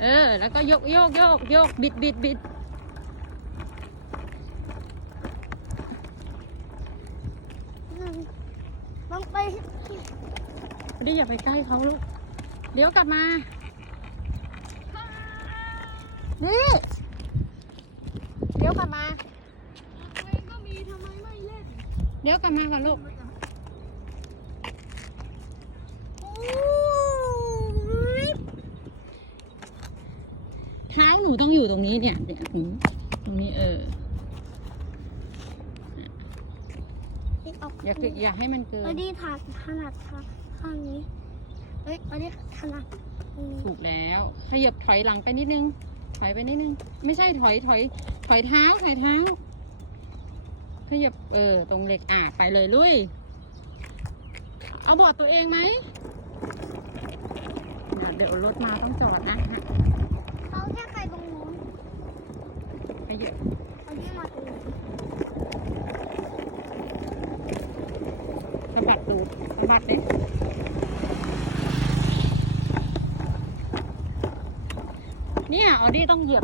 เออ แล้วก็ยกโยกโยกโยกบิดบิดบิดลงไปดิอย่าไปใกล้เขาลูก เดี๋ยวกลับมานี่เดี๋ยวกลับมาตัวเองก็มีทำไมไม่เล่น เดี๋ยวกลับมาก่อนลูก เท้าหนูต้องอยู่ตรงนี้เนี่ยเนี่ยอืมตรงนี้เออ อย่าอย่าให้มันเกินเอันนี้ถนัดถนัดข้างนี้เฮ้ยอันนี้ถนัดตรงนี้ถูกแล้วขยับถอยหลังไปนิดนึง ถอยไปนิดนึง ไม่ใช่ถอยถอย ถอยเท้าถอยเท้าขยับเออ ตรงเหล็กอะไปเลยลุย เอาบอร์ดตัวเองไหมเดี๋ยวรถมาต้องจอดนะฮะ เขาแค่ไปตรงนู้น ขยับอันนี้มาตรงนี้สะบัดดูสะบัดเนี่ยเนี่ยออดี้ต้องเหยียบ